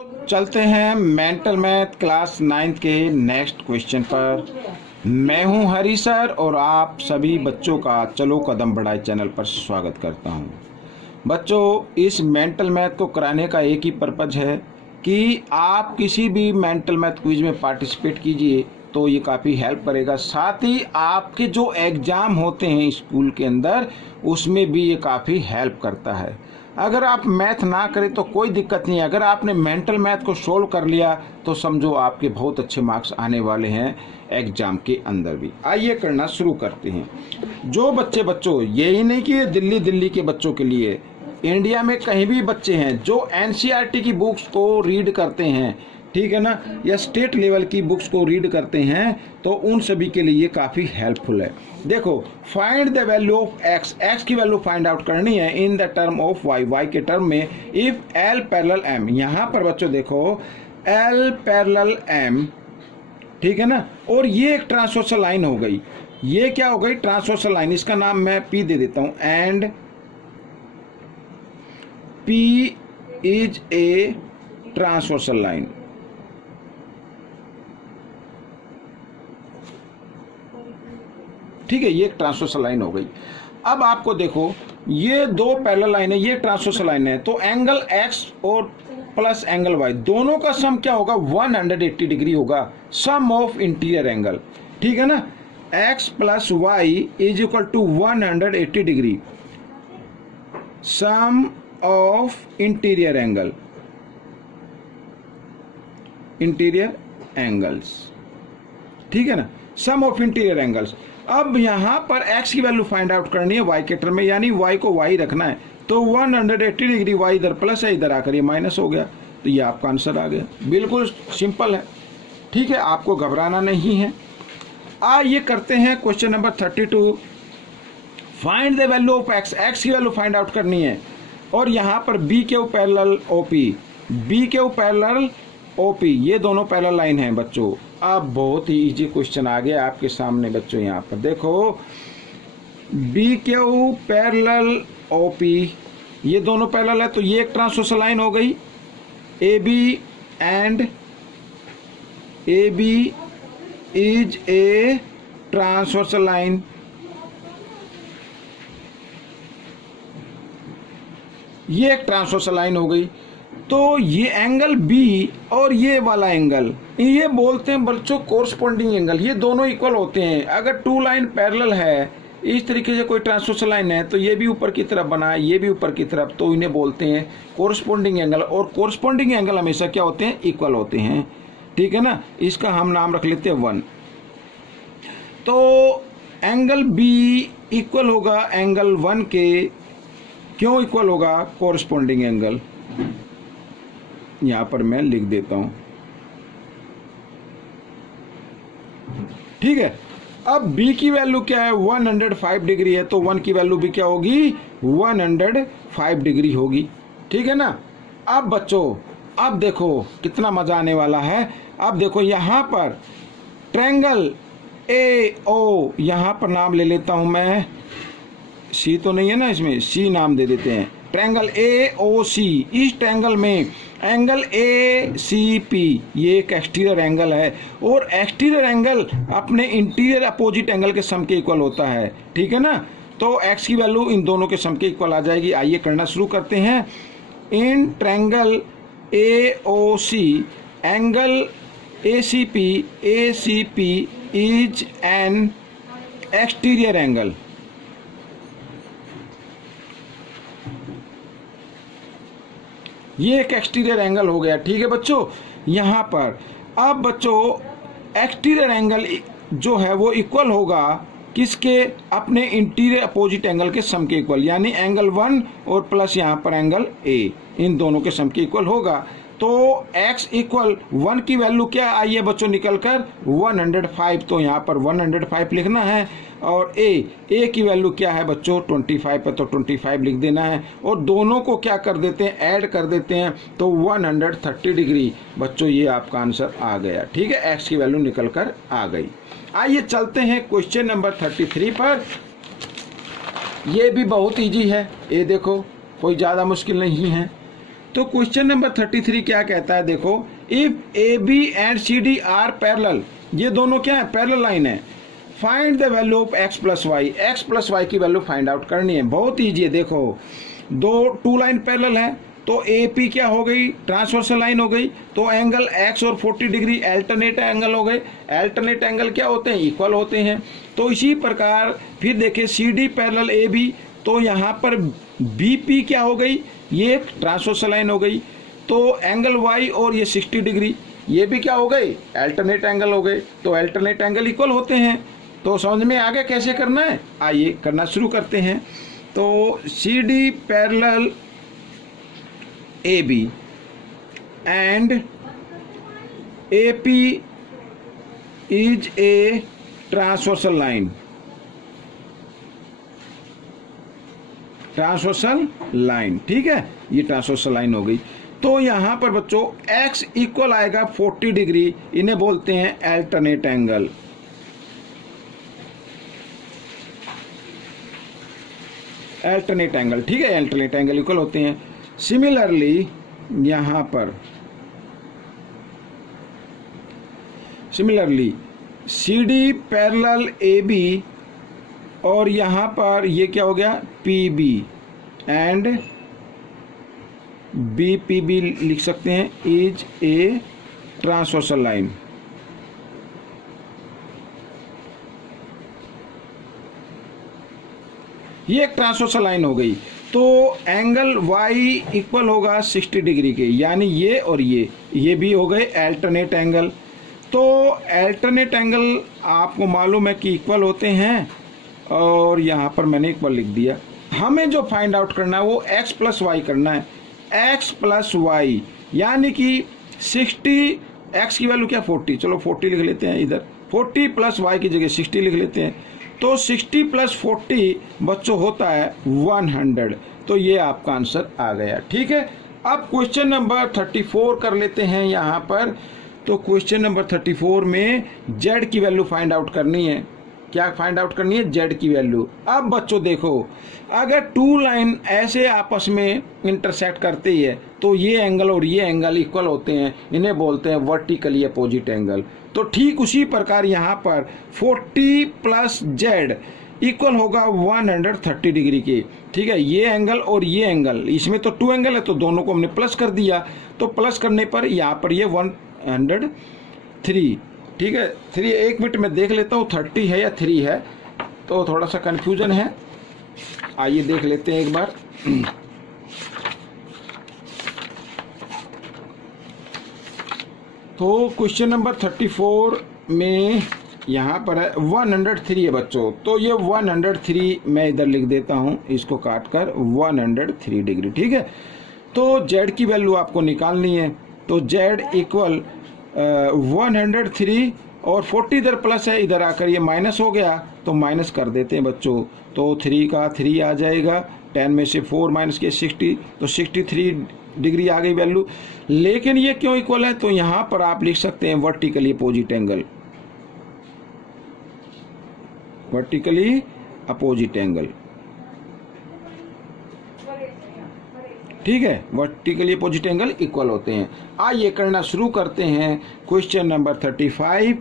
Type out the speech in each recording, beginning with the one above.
चलते हैं mental math class 9 के नेक्स्ट क्वेश्चन पर। मैं हूं हरी सर और आप सभी बच्चों का चलो कदम बढ़ाए चैनल पर स्वागत करता हूं। बच्चों, इस मेंटल मैथ को कराने का एक ही पर्पज है कि आप किसी भी मेंटल मैथ क्विज में पार्टिसिपेट कीजिए तो ये काफ़ी हेल्प करेगा। साथ ही आपके जो एग्ज़ाम होते हैं स्कूल के अंदर उसमें भी ये काफ़ी हेल्प करता है। अगर आप मैथ ना करें तो कोई दिक्कत नहीं है, अगर आपने मेंटल मैथ को सोल्व कर लिया तो समझो आपके बहुत अच्छे मार्क्स आने वाले हैं एग्जाम के अंदर भी। आइए करना शुरू करते हैं। जो बच्चों यही नहीं कि ये दिल्ली के बच्चों के लिए, इंडिया में कहीं भी बच्चे हैं जो एनसीईआरटी की बुक्स को रीड करते हैं, ठीक है ना, या स्टेट लेवल की बुक्स को रीड करते हैं तो उन सभी के लिए ये काफ़ी हेल्पफुल है। देखो, find the value of X, X की वैल्यू फाइंड आउट करनी है in the term of Y, Y के टर्म में इफ एल पैरेलल एम। यहाँ पर बच्चों देखो एल पैरेलल एम, ठीक है ना, और ये एक ट्रांसवर्सल लाइन हो गई। ये क्या हो गई? Transversal line. इसका नाम मैं पी दे देता हूं। And P is a transversal line. ठीक है, ये एक ट्रांसवर्सल लाइन हो गई। अब आपको देखो ये दो पैरेलल लाइन है, ये ट्रांसवर्सल लाइन है, तो एंगल एक्स और प्लस एंगल वाई दोनों का सम क्या होगा? 180 डिग्री होगा, सम ऑफ इंटीरियर एंगल। ठीक है ना, X plus Y is equal to 180 degree, sum of interior angle, interior angles. ठीक है ना, सम ऑफ इंटीरियर एंगल्स। अब यहां पर x की वैल्यू फाइंड आउट करनी है y के टर्म में, यानी y को y रखना है, तो 180 डिग्री y इधर प्लस है, इधर आकर ये माइनस हो गया, तो ये आपका आंसर आ गया। बिल्कुल सिंपल है। ठीक है, आपको घबराना नहीं है। ये करते हैं question number 32। Find the value of x, x की वैल्यू फाइंड आउट करनी है, और यहां पर b के पैरेलल OP, b के पैरेलल OP, ये दोनों पैरेलल लाइन है बच्चों। अब बहुत ही इजी क्वेश्चन आ गया आपके सामने बच्चों। यहाँ पर देखो बी क्यू पैरेलल OP, ये दोनों पैरेलल है, तो ये एक ट्रांसवर्सल लाइन हो गई। AB and AB is a transversal line. ये एक ट्रांसवर्सल लाइन हो गई। तो ये एंगल बी और ये वाला एंगल, ये बोलते हैं बच्चों कोरस्पॉन्डिंग एंगल। ये दोनों इक्वल होते हैं। अगर टू लाइन पैरेलल है, इस तरीके से कोई ट्रांसवर्सल लाइन है, तो ये भी ऊपर की तरफ बना है, ये भी ऊपर की तरफ, तो इन्हें बोलते हैं कोरस्पॉन्डिंग एंगल। और कोरस्पॉन्डिंग एंगल हमेशा क्या होते हैं? इक्वल होते हैं। ठीक है ना, इसका हम नाम रख लेते हैं 1। तो एंगल बी इक्वल होगा एंगल 1 के। क्यों इक्वल होगा? Corresponding angle. यहां पर मैं लिख देता हूं। ठीक है, अब b की वैल्यू क्या है? 105 डिग्री है, तो 1 की वैल्यू भी क्या होगी? 105 डिग्री होगी। ठीक है ना। अब बच्चों, अब देखो कितना मजा आने वाला है। अब देखो यहां पर ट्रायंगल AO, यहां पर नाम ले लेता हूं मैं, सी तो नहीं है ना इसमें, सी नाम दे देते हैं। ट्रायंगल AOC, इस ट्रायंगल में एंगल ACP, ये एक एक्सटीरियर एंगल है, और एक्सटीरियर एंगल अपने इंटीरियर अपोजिट एंगल के सम के इक्वल होता है। ठीक है ना, तो x की वैल्यू इन दोनों के सम के इक्वल आ जाएगी। आइए करना शुरू करते हैं। In triangle AOC angle ACP is an exterior angle. ये एक एक्सटीरियर एंगल हो गया। ठीक है बच्चों, यहाँ पर अब बच्चों एक्सटीरियर एंगल जो है वो इक्वल होगा किसके? अपने इंटीरियर अपोजिट एंगल के सम के इक्वल, यानी एंगल 1 और प्लस यहाँ पर एंगल A, इन दोनों के सम के इक्वल होगा। तो x इक्वल 1 की वैल्यू क्या आई है बच्चों निकलकर? 105, तो यहाँ पर 105 लिखना है। और a की वैल्यू क्या है बच्चों? 25 है, तो 25 लिख देना है। और दोनों को क्या कर देते हैं? ऐड कर देते हैं, तो 130 डिग्री बच्चों, ये आपका आंसर आ गया। ठीक है, x की वैल्यू निकल कर आ गई। आइए चलते हैं क्वेश्चन नंबर 33 पर। ये भी बहुत इजी है, ये देखो कोई ज़्यादा मुश्किल नहीं है। तो क्वेश्चन नंबर 33 क्या कहता है, देखो, if A B and C D are parallel, ये दोनों क्या है, पैरेलल लाइन है, find the value of X plus Y की वैल्यू फाइंड आउट करनी है। बहुत ईजी है। देखो टू लाइन पैरेलल है तो ए पी क्या हो गई, ट्रांसवर्सल लाइन हो गई, तो एंगल एक्स और 40 डिग्री अल्टरनेट एंगल हो गए। अल्टरनेट एंगल क्या होते हैं, इक्वल होते हैं। तो इसी प्रकार फिर देखें C D parallel A B, तो यहाँ पर बी पी क्या हो गई, ये ट्रांसवर्सल लाइन हो गई, तो एंगल वाई और ये 60 डिग्री, ये भी क्या हो गए, अल्टरनेट एंगल हो गए। तो अल्टरनेट एंगल इक्वल होते हैं। तो समझ में आगे कैसे करना है, आइए करना शुरू करते हैं। तो C D parallel A B and A P is a transversal line, transversal line, ठीक है, ये ट्रांसवर्सल लाइन हो गई। तो यहां पर बच्चों x इक्वल आएगा 40 डिग्री, इन्हें बोलते हैं अल्टरनेट एंगल। अल्टरनेट एंगल, ठीक है, अल्टरनेट एंगल इक्वल होते हैं। सिमिलरली यहां पर C D parallel A B और यहां पर ये क्या हो गया, P B and B P B लिख सकते हैं, इज ए ट्रांसवर्सल लाइन। ये एक ट्रांसवर्सल लाइन हो गई। तो एंगल y इक्वल होगा 60 डिग्री के, यानी ये और ये भी हो गए अल्टरनेट एंगल। तो अल्टरनेट एंगल आपको मालूम है कि इक्वल होते हैं, और यहाँ पर मैंने इक्वल लिख दिया। हमें जो फाइंड आउट करना है वो x प्लस वाई करना है। x प्लस वाई यानी कि 60, x की वैल्यू क्या 40, चलो 40 लिख लेते हैं इधर, 40 प्लस वाई की जगह 60 लिख लेते हैं। तो 60 प्लस 40 बच्चों होता है 100। तो ये आपका आंसर आ गया, ठीक है। अब क्वेश्चन नंबर 34 कर लेते हैं यहाँ पर। तो क्वेश्चन नंबर 34 में z की वैल्यू फाइंड आउट करनी है। क्या फाइंड आउट करनी है, z की वैल्यू। अब बच्चों देखो, अगर टू लाइन ऐसे आपस में इंटरसेक्ट करती है तो ये एंगल और ये एंगल इक्वल होते हैं, इन्हें बोलते हैं वर्टिकली अपोजिट एंगल। तो ठीक उसी प्रकार यहाँ पर 40 प्लस z इक्वल होगा 130 डिग्री के, ठीक है। ये एंगल और ये एंगल, इसमें तो टू एंगल है तो दोनों को हमने प्लस कर दिया। तो प्लस करने पर यहाँ पर ये 103, ठीक है। 3 एक मिनट में देख लेता हूँ 30 है या 3 है, तो थोड़ा सा कंफ्यूजन है, आइए देख लेते हैं एक बार। तो क्वेश्चन नंबर 34 में यहाँ पर है 103 है बच्चों। तो ये 103 मैं इधर लिख देता हूँ, इसको काट कर 103 डिग्री, ठीक है। तो z की वैल्यू आपको निकालनी है। तो z इक्वल 103 और 40 इधर प्लस है, इधर आकर ये माइनस हो गया, तो माइनस कर देते हैं बच्चों। तो 3 का 3 आ जाएगा, 10 में से 4 माइनस के 60, तो 63 डिग्री आ गई वैल्यू। लेकिन ये क्यों इक्वल है, तो यहां पर आप लिख सकते हैं vertically opposite angle, vertically opposite angle, ठीक है। वर्टिकली अपोजिट एंगल इक्वल होते हैं। आइए करना शुरू करते हैं क्वेश्चन नंबर 35,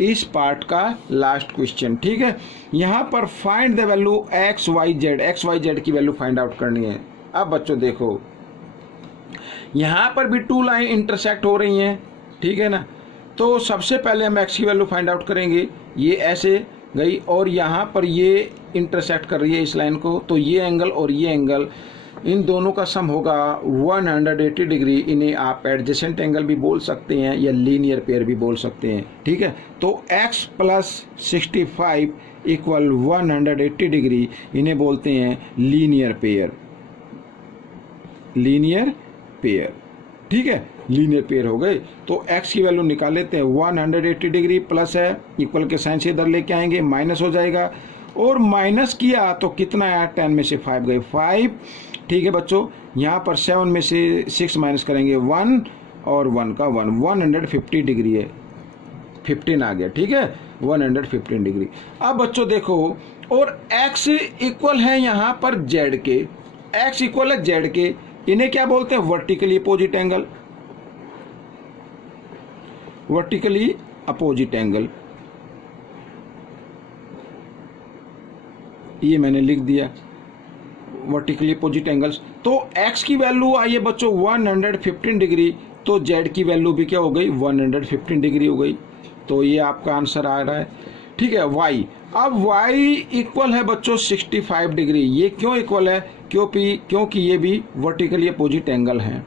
इस पार्ट का लास्ट क्वेश्चन, ठीक है। यहां पर find the value X Y Z की वैल्यू फाइंड आउट करनी है। अब बच्चों देखो, यहां पर भी टू लाइन इंटरसेक्ट हो रही हैं, ठीक है ना। तो सबसे पहले हम एक्स की वैल्यू फाइंड आउट करेंगे। ये ऐसे गई और यहाँ पर ये इंटरसेक्ट कर रही है इस लाइन को, तो ये एंगल और ये एंगल, इन दोनों का सम होगा 180 डिग्री। इन्हें आप एडजेसेंट एंगल भी बोल सकते हैं या लीनियर पेयर भी बोल सकते हैं, ठीक है। तो x प्लस 65 इक्वल 180 डिग्री, इन्हें बोलते हैं लीनियर पेयर, लीनियर पेयर, ठीक है। लीनियर पेयर हो गए। तो x की वैल्यू निकाल लेते हैं, 180 डिग्री प्लस है, इक्वल के साइन से इधर लेके आएंगे, माइनस हो जाएगा, और माइनस किया तो कितना आया, 10 में से 5 गए 5, ठीक है बच्चों। यहाँ पर 7 में से 6 माइनस करेंगे 1 और 1 का 1, 150 डिग्री है, 15 आ गया, ठीक है, 115 डिग्री। अब बच्चों देखो, और x इक्वल है यहाँ पर z के, x इक्वल है z के, इन्हें क्या बोलते हैं? Vertically opposite angle. Vertically opposite angle, ये मैंने लिख दिया वर्टिकली अपोजिट एंगल्स। तो x की वैल्यू आई है बच्चों 115 डिग्री, तो z की वैल्यू भी क्या हो गई? 115 डिग्री हो गई। तो ये आपका आंसर आ रहा है। ठीक है, y, अब y इक्वल है बच्चों 65 डिग्री। ये क्यों इक्वल है? क्योंकि ये भी वर्टिकली अपोजिट एंगल है।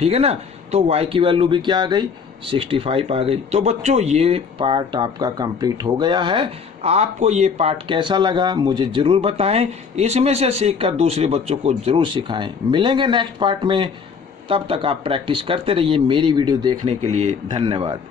ठीक है ना, तो y की वैल्यू भी क्या आ गई? 65 आ गई। तो बच्चों ये पार्ट आपका कंप्लीट हो गया है। आपको ये पार्ट कैसा लगा मुझे जरूर बताएं, इसमें से सीखकर दूसरे बच्चों को जरूर सिखाएं। मिलेंगे नेक्स्ट पार्ट में, तब तक आप प्रैक्टिस करते रहिए। मेरी वीडियो देखने के लिए धन्यवाद।